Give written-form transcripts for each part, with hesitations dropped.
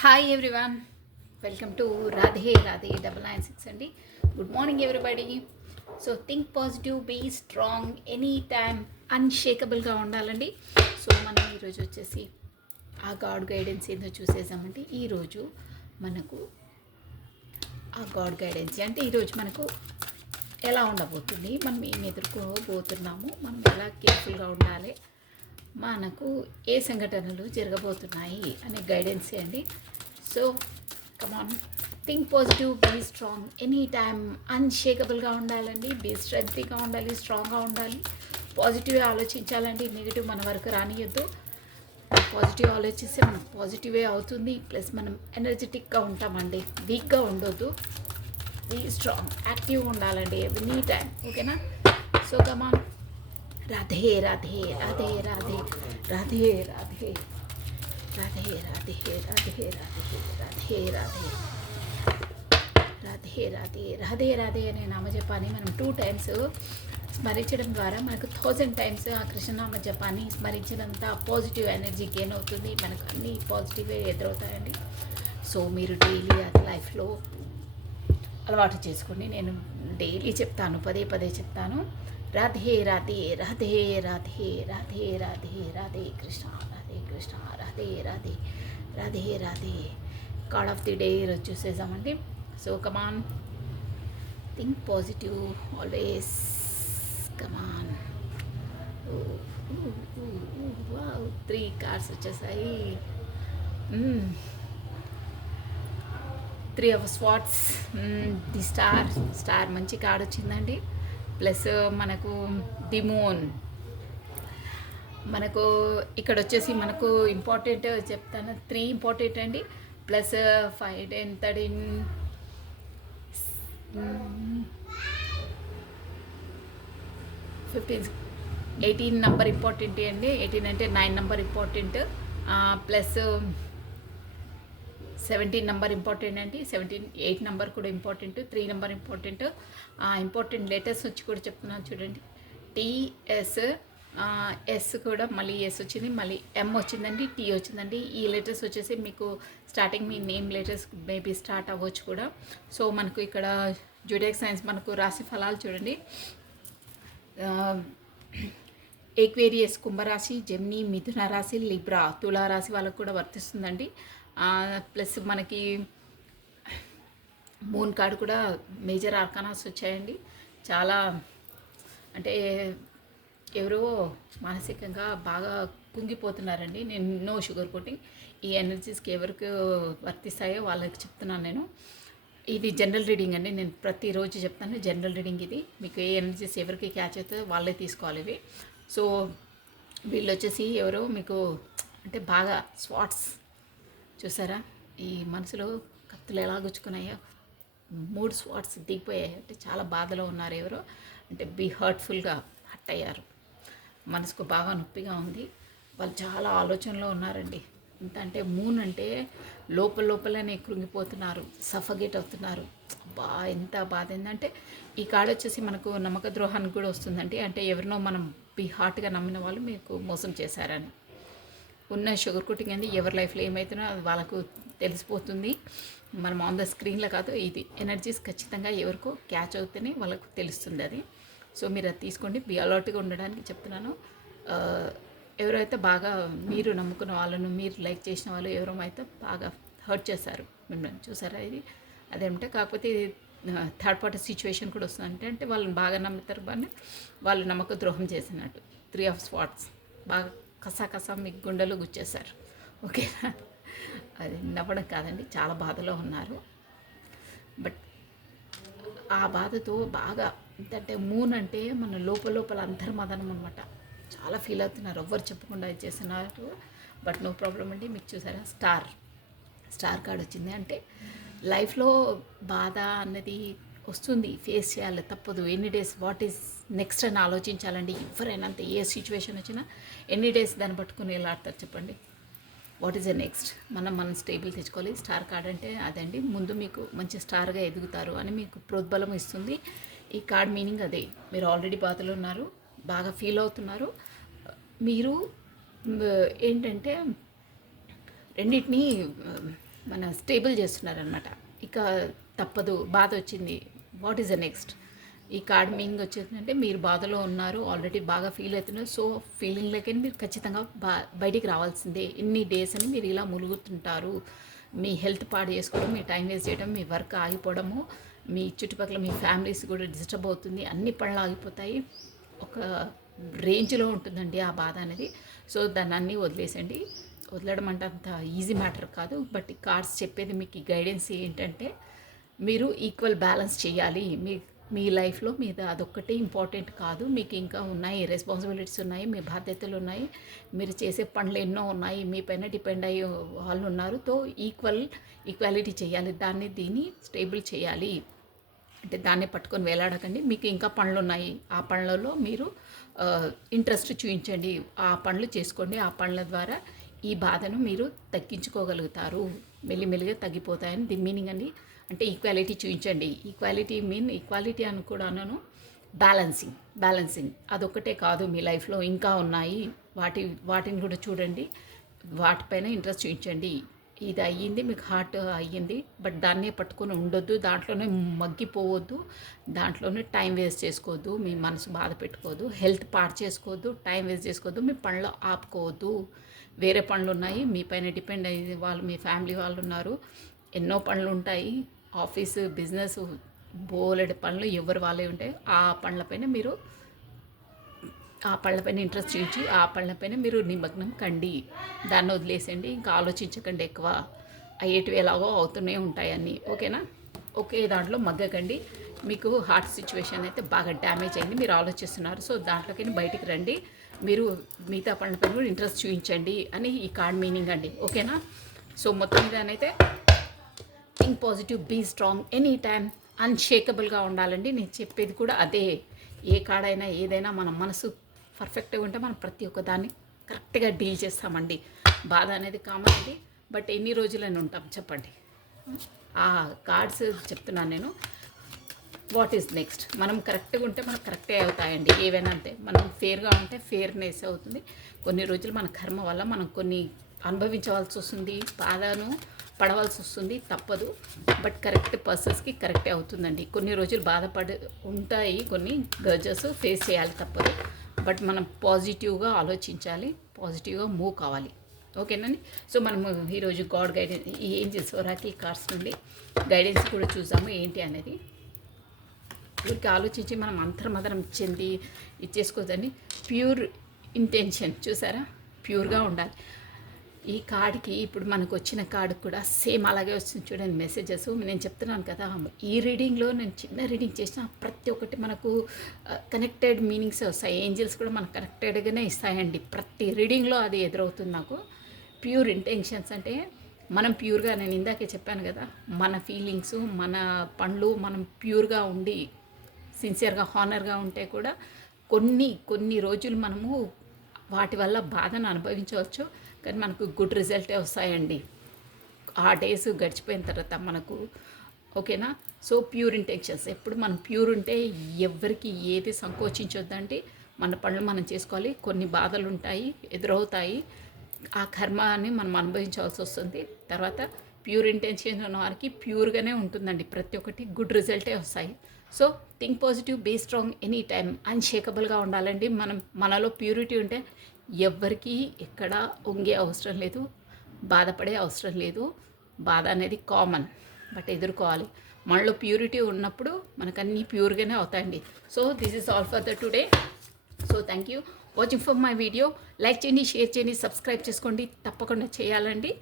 Hi everyone, welcome to Radhe Radhe 996 అండి. Good morning everybody. So think positive, be strong, any time అన్షేకబుల్గా ఉండాలండి. సో మనం ఈరోజు వచ్చేసి ఆ గాడ్ గైడెన్స్ ఏందో చూసేసామండి. ఈరోజు మనకు ఆ గాడ్ గైడెన్స్ అంటే ఈరోజు మనకు ఎలా ఉండబోతుంది, మనం ఏం ఎదుర్కోబోతున్నాము, మనం ఎలా కేర్ఫుల్గా ఉండాలి, మనకు ఏ సంఘటనలు జరగబోతున్నాయి అనే గైడెన్సే అండి. So come on, think positive, be strong, any time అన్షేకబుల్గా ఉండాలండి. బీ స్ట్రెంగ్త్గా ఉండాలి, స్ట్రాంగ్గా ఉండాలి, పాజిటివ్గా ఆలోచించాలండి. నెగిటివ్ మన వరకు రానియొద్దు. పాజిటివ్ ఆలోచిస్తే మనకు పాజిటివే అవుతుంది. ప్లస్ మనం ఎనర్జెటిక్గా ఉంటామండి, వీక్గా ఉండొద్దు. బీ స్ట్రాంగ్, యాక్టివ్గా ఉండాలండి ఎనీ టైం. ఓకేనా? సో కమాన్, రాధే రాధే రాధే రాధే రాధే రాధే రాధే రాధే రాధే రాధే రాధే రాధే రాధే రాధే రాధే రాధే అనే నామజపాన్ని మనం 2 టైమ్స్ స్మరించడం ద్వారా మనకు 1000 టైమ్స్ ఆ కృష్ణనామ జపాన్ని స్మరించినంత పాజిటివ్ ఎనర్జీ గెయిన్ అవుతుంది. మనకు అన్నీ పాజిటివే ఎదురవుతాయండి. సో మీరు డైలీ అది లైఫ్లో అలవాటు చేసుకోండి. నేను డైలీ చెప్తాను, పదే పదే చెప్తాను. Radhe Radhe Radhe Radhe Radhe Radhe Radhe Krishna, Radhe Krishna, Radhe Radhe Radhe Radhe. Card of the day ఈరోజు చూసేసామండి. So come on, think positive always. Come on. 3 cards వచ్చేసాయి. 3 ఆఫ్ స్వాట్స్, ది స్టార్ మంచి కార్డ్ వచ్చిందండి. ప్లస్ మనకు ది మూన్, మనకు ఇక్కడ వచ్చేసి మనకు ఇంపార్టెంట్ చెప్తాను, 3 ఇంపార్టెంట్ అండి. ప్లస్ 5, 10, 13, 15, 18 నెంబర్ ఇంపార్టెంట్ అండి. 18 అంటే 9 number important. Plus 17 number important అండి. 8 నెంబర్ కూడా important. 3 number important. Important letters వచ్చి కూడా చెప్తున్నాను చూడండి. టీఎస్, ఎస్ కూడా మళ్ళీ ఎస్ వచ్చింది, మళ్ళీ ఎం వచ్చిందండి, టీ వచ్చిందండి. ఈ లెటర్స్ వచ్చేసి మీకు స్టార్టింగ్ మీ నేమ్ లెటర్స్ మేబీ స్టార్ట్ అవ్వచ్చు కూడా. సో మనకు ఇక్కడ జోడియాక్ సైన్స్ మనకు రాశి ఫలాలు చూడండి. ఏక్వేరియస్ కుంభరాశి, జెమిని మిథున రాశి, లిబ్రా తులారాశి వాళ్ళకు కూడా వర్తిస్తుందండి. ప్లస్ మనకి మూన్ కార్డు కూడా మేజర్ ఆర్కానాస్ వచ్చాయండి. చాలా అంటే ఎవరో మానసికంగా బాగా కుంగిపోతున్నారండి. నేను నో షుగర్ కోటింగ్, ఈ ఎనర్జీస్కి ఎవరికి వర్తిస్తాయో వాళ్ళకి చెప్తున్నాను నేను. ఇది జనరల్ రీడింగ్ అండి, నేను ప్రతిరోజు చెప్తాను జనరల్ రీడింగ్. ఇది మీకు ఏ ఎనర్జీస్ ఎవరికి క్యాచ్ అవుతుందో వాళ్ళే తీసుకోవాలి ఇవి. సో వీళ్ళు వచ్చేసి ఎవరో మీకు అంటే బాగా స్వాట్స్ చూసారా, ఈ మనసులో కత్తులు ఎలా గుచ్చుకున్నాయో, 3 స్వాట్స్ దిగిపోయాయి. అంటే చాలా బాధలో ఉన్నారు ఎవరో, అంటే హర్ట్ అయ్యారు, మనసుకు బాగా నొప్పిగా ఉంది. వాళ్ళు చాలా ఆలోచనలో ఉన్నారండి. ఎంత అంటే మూన్ అంటే లోపలనే కృంగిపోతున్నారు, సఫగేట్ అవుతున్నారు. ఎంత బాధ ఏంటంటే ఈ కార్డు వచ్చేసి మనకు నమ్మక ద్రోహానికి కూడా వస్తుందండి. అంటే ఎవరినో మనం హార్ట్గా నమ్మిన వాళ్ళు మీకు మోసం చేశారని. ఉన్న షుగర్ కోటింగ్ అనేది ఎవరి లైఫ్లో ఏమవుతుందో అది వాళ్ళకు తెలిసిపోతుంది. మనం ఆన్ ద స్క్రీన్లో కాదు, ఇది ఎనర్జీస్ ఖచ్చితంగా ఎవరికో క్యాచ్ అవుతేనే వాళ్ళకు తెలుస్తుంది అది. సో మీరు అది తీసుకోండి, బి అలర్ట్గా ఉండడానికి చెప్తున్నాను. ఎవరైతే బాగా మీరు నమ్ముకున్న వాళ్ళను, మీరు లైక్ చేసిన వాళ్ళు ఎవరో అయితే బాగా హర్ట్ చేశారు మిమ్మల్ని, చూసారా ఇది అదేమిటో. కాకపోతే ఇది థర్డ్ పార్టీ సిచ్యువేషన్ కూడా వస్తుంది. అంటే వాళ్ళని బాగా నమ్ముతారు, కానీ వాళ్ళు నమ్మక ద్రోహం చేసినట్టు. 3 ఆఫ్ స్వాట్స్ బాగా కసా మీకు గుండెలు గుచ్చేశారు. ఓకేనా? అది నవ్వడం కాదండి, చాలా బాధలో ఉన్నారు. బట్ ఆ బాధతో బాగా ఏంటంటే మూన్ అంటే మన లోపల అంతర్మదనం అనమాట. చాలా ఫీల్ అవుతున్నారు, ఎవ్వరు చెప్పకుండా చేస్తున్నారు. బట్ నో ప్రాబ్లం అండి. మీకు చూసారా స్టార్ కార్డ్ వచ్చింది. అంటే లైఫ్లో బాధ అన్నది వస్తుంది, ఫేస్ చేయాలి, తప్పదు. ఎన్ని డేస్ వాట్ ఈస్ నెక్స్ట్ అని ఆలోచించాలండి. ఎవరైనా అంతే, ఏ సిచ్యువేషన్ వచ్చినా ఎన్ని డేస్ దాన్ని పట్టుకుని ఎలా ఆడతారు చెప్పండి. వాట్ ఈస్ ద నెక్స్ట్, మనం స్టేబుల్ తెచ్చుకోవాలి. స్టార్ కార్డ్ అంటే అదండి, ముందు మీకు మంచి స్టార్గా ఎదుగుతారు అని మీకు ప్రోద్బలం ఇస్తుంది. ఈ కార్డ్ మీనింగ్ అదే. మీరు ఆల్రెడీ బాధలు ఉన్నారు, బాగా ఫీల్ అవుతున్నారు. మీరు ఏంటంటే రెండింటినీ మన స్టేబుల్ చేస్తున్నారనమాట. ఇక తప్పదు, బాధ వచ్చింది, వాట్ ఈస్ ద నెక్స్ట్. ఈ కార్డ్ మీనింగ్ వచ్చేసిందంటే మీరు బాధలో ఉన్నారు, ఆల్రెడీ బాగా ఫీల్ అవుతున్నారు. సో ఫీలింగ్లోకి మీరు ఖచ్చితంగా బయటికి రావాల్సిందే. ఎన్ని డేస్ అని మీరు ఇలా ములుగుతుంటారు. మీ హెల్త్ పాడు చేసుకోవడం, మీ టైం వేస్ట్ చేయడం, మీ వర్క్ ఆగిపోవడము, మీ చుట్టుపక్కల మీ ఫ్యామిలీస్ కూడా డిస్టర్బ్ అవుతుంది, అన్ని పనులు ఆగిపోతాయి. ఒక రేంజ్లో ఉంటుందండి ఆ బాధ అనేది. సో దాన్ని అన్నీ వదిలేసండి. వదలడం అంటే అంత ఈజీ మ్యాటర్ కాదు. బట్ ఈ కార్డ్స్ చెప్పేది మీకు ఈ గైడెన్స్ ఏంటంటే మీరు ఈక్వల్ బ్యాలెన్స్ చేయాలి. మీ లైఫ్లో మీద అదొక్కటే ఇంపార్టెంట్ కాదు. మీకు ఇంకా ఉన్నాయి, రెస్పాన్సిబిలిటీస్ ఉన్నాయి, మీ బాధ్యతలు ఉన్నాయి, మీరు చేసే పనులు ఎన్నో ఉన్నాయి, మీ పైన డిపెండ్ అయ్యే వాళ్ళు ఉన్నారు. తో ఈక్వాలిటీ చేయాలి, దీన్ని స్టేబుల్ చేయాలి. అంటే దాన్ని పట్టుకొని వేలాడకండి. మీకు ఇంకా పనులు ఉన్నాయి, ఆ పనులలో మీరు ఇంట్రెస్ట్ చూపించండి, ఆ పనులు చేసుకోండి. ఆ పనుల ద్వారా ఈ బాధను మీరు తగ్గించుకోగలుగుతారు, మెల్లిమెల్లిగా తగ్గిపోతాయని దీని మీనింగ్ అండి. అంటే ఈక్వాలిటీ చూపించండి. ఈక్వాలిటీ అని కూడా అన్నాను. బ్యాలెన్సింగ్ అదొక్కటే కాదు, మీ లైఫ్లో ఇంకా ఉన్నాయి, వాటిని కూడా చూడండి, వాటిపైన ఇంట్రెస్ట్ చూపించండి. ఇది అయ్యింది, మీకు హార్ట్ అయ్యింది, బట్ దాన్నే పట్టుకొని ఉండొద్దు, దాంట్లోనే మగ్గిపోవద్దు, దాంట్లోనే టైం వేస్ట్ చేసుకోవద్దు, మీ మనసు బాధ పెట్టుకోవద్దు, హెల్త్ పాడు చేసుకోవద్దు, టైం వేస్ట్ చేసుకోవద్దు, మీ పనులు ఆపుకోవద్దు. వేరే పనులు ఉన్నాయి, మీ పైన డిపెండ్ అయ్యే వాళ్ళు, మీ ఫ్యామిలీ వాళ్ళు ఉన్నారు, ఎన్నో పనులు ఉంటాయి, ఆఫీసు బిజినెస్ బోలెడు పనులు ఎవరు వాళ్ళే ఉంటాయి. ఆ పనులపైన ఇంట్రెస్ట్ చూపించి ఆ పనులపైన మీరు నిమగ్నం కండి. దాన్ని వదిలేసండి, ఇంకా ఆలోచించకండి ఎక్కువ. అయ్యేటివి ఎలాగో అవుతూనే ఉంటాయని, ఓకేనా. ఒకే దాంట్లో మగ్గకండి. మీకు హార్ట్ సిచ్యువేషన్ అయితే బాగా డ్యామేజ్ అయింది, మీరు ఆలోచిస్తున్నారు. సో దాంట్లోకి బయటికి రండి, మీరు మిగతా పనులపైన కూడా ఇంట్రెస్ట్ చూపించండి అని ఈ కార్డ్ మీనింగ్ అండి, ఓకేనా. సో మొత్తం మీదనైతే think positive, be strong, any time అన్షేకబుల్గా ఉండాలండి. నేను చెప్పేది కూడా అదే. ఏ కాడైనా ఏదైనా మన మనసు పర్ఫెక్ట్గా ఉంటే మనం ప్రతి ఒక్క దాన్ని కరెక్ట్గా డీల్ చేస్తామండి. బాధ అనేది కామన్ అండి, బట్ ఎన్ని రోజులని ఉంటాం చెప్పండి. ఆ కార్డ్స్ చెప్తున్నాను నేను. వాట్ ఈస్ నెక్స్ట్, మనం కరెక్ట్గా ఉంటే మనకు కరెక్టే అవుతాయండి ఏవైనా. అంతే, మనం ఫేర్గా ఉంటే ఫేర్నెస్ అవుతుంది. కొన్ని రోజులు మన కర్మ వల్ల మనం కొన్ని అనుభవించవలసి వస్తుంది, బాధను పడవలసి వస్తుంది, తప్పదు. బట్ కరెక్ట్ పర్సన్స్కి కరెక్టే అవుతుందండి. కొన్ని రోజులు బాధపడి ఉంటాయి, కొన్ని గర్జెస్ ఫేస్ చేయాలి, తప్పదు. బట్ మనం పాజిటివ్గా ఆలోచించాలి, పాజిటివ్గా మూవ్ కావాలి, ఓకేనండి. సో మనము ఈరోజు గాడ్ గైడెన్స్, ఈ ఏంజెల్స్ ఒరాకిల్ కార్డ్స్ నుండి గైడెన్స్ కూడా చూసాము ఏంటి అనేది. వీరికి ఆలోచించి మనం మంత్రమదనం చెంది ఇచ్చేసుకోవద్దని. ప్యూర్ ఇంటెన్షన్ చూసారా, ప్యూర్గా ఉండాలి. ఈ కార్డ్కి ఇప్పుడు మనకు వచ్చిన కార్డు కూడా సేమ్ అలాగే వస్తుంది చూడండి మెసేజెస్. నేను చెప్తున్నాను కదా, ఈ రీడింగ్లో నేను చిన్న రీడింగ్ చేసిన ప్రతి ఒక్కటి మనకు కనెక్టెడ్ మీనింగ్స్ వస్తాయి. ఏంజల్స్ కూడా మనకు కనెక్టెడ్గానే ఇస్తాయండి. ప్రతి రీడింగ్లో అది ఎదురవుతుంది నాకు. ప్యూర్ ఇంటెన్షన్స్ అంటే మనం ప్యూర్గా, నేను ఇందాకే చెప్పాను కదా, మన ఫీలింగ్స్, మన పనులు మనం ప్యూర్గా ఉండి సిన్సియర్గా హానర్గా ఉంటే కూడా కొన్ని రోజులు మనము వాటి వల్ల బాధను అనుభవించవచ్చు, కానీ మనకు గుడ్ రిజల్టే వస్తాయండి ఆ డేస్ గడిచిపోయిన తర్వాత మనకు, ఓకేనా. సో ప్యూర్ ఇంటెన్షన్స్, ఎప్పుడు మనం ప్యూర్ ఉంటే ఎవరికి ఏది సంకోచించొద్దండి. మన పనులు మనం చేసుకోవాలి. కొన్ని బాధలు ఉంటాయి, ఎదురవుతాయి, ఆ కర్మాన్ని మనం అనుభవించవలసి వస్తుంది. తర్వాత ప్యూర్ ఇంటెన్షన్ ఉన్న వారికి ప్యూర్గానే ఉంటుందండి, ప్రతి ఒక్కటి గుడ్ రిజల్టే వస్తాయి. So think positive, be strong, any time అన్షేకబుల్గా ఉండాలండి. మనలో ప్యూరిటీ ఉంటే ఎవ్వరికీ ఎక్కడ వంగే అవసరం లేదు, బాధపడే అవసరం లేదు. బాధ అనేది కామన్, బట్ ఎదుర్కోవాలి. మనలో ప్యూరిటీ ఉన్నప్పుడు మనకు అన్నీ ప్యూర్గానే అవుతాయండి. So this is all for the today. So thank you watching for my video. Like చేయండి, షేర్ చేయండి, సబ్స్క్రైబ్ చేసుకోండి, తప్పకుండా చేయాలండి.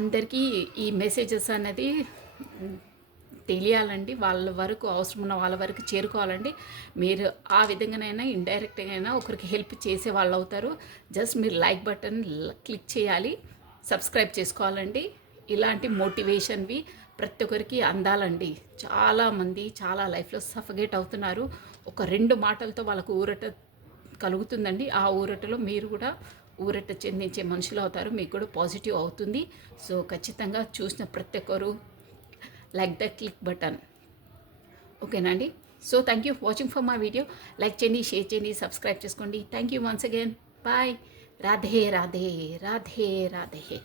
అందరికీ ఈ మెసేజెస్ అనేది తెలియాలండి, వాళ్ళ వరకు అవసరం ఉన్న వాళ్ళ వరకు చేరుకోవాలండి. మీరు ఆ విధంగానైనా ఇండైరెక్ట్గా అయినా ఒకరికి హెల్ప్ చేసే వాళ్ళు అవుతారు. జస్ట్ మీరు లైక్ బటన్ క్లిక్ చేయాలి, సబ్స్క్రైబ్ చేసుకోవాలండి. ఇలాంటి మోటివేషన్వి ప్రతి ఒక్కరికి అందాలండి. చాలామంది చాలా లైఫ్లో సఫగేట్ అవుతున్నారు. ఒక 2 మాటలతో వాళ్ళకు ఊరట కలుగుతుందండి. ఆ ఊరటలో మీరు కూడా ఊరట చెందించే మనుషులు అవుతారు, మీకు కూడా పాజిటివ్ అవుతుంది. సో ఖచ్చితంగా చూసిన ప్రతి ఒక్కరు లైక్ ద క్లిక్ బటన్, ఓకేనా అండి. So thank you watching for my video. Like చేయండి, షేర్ చేయండి, సబ్స్క్రైబ్ చేసుకోండి. Thank you once again. Bye. Radhe Radhe Radhe Radhe.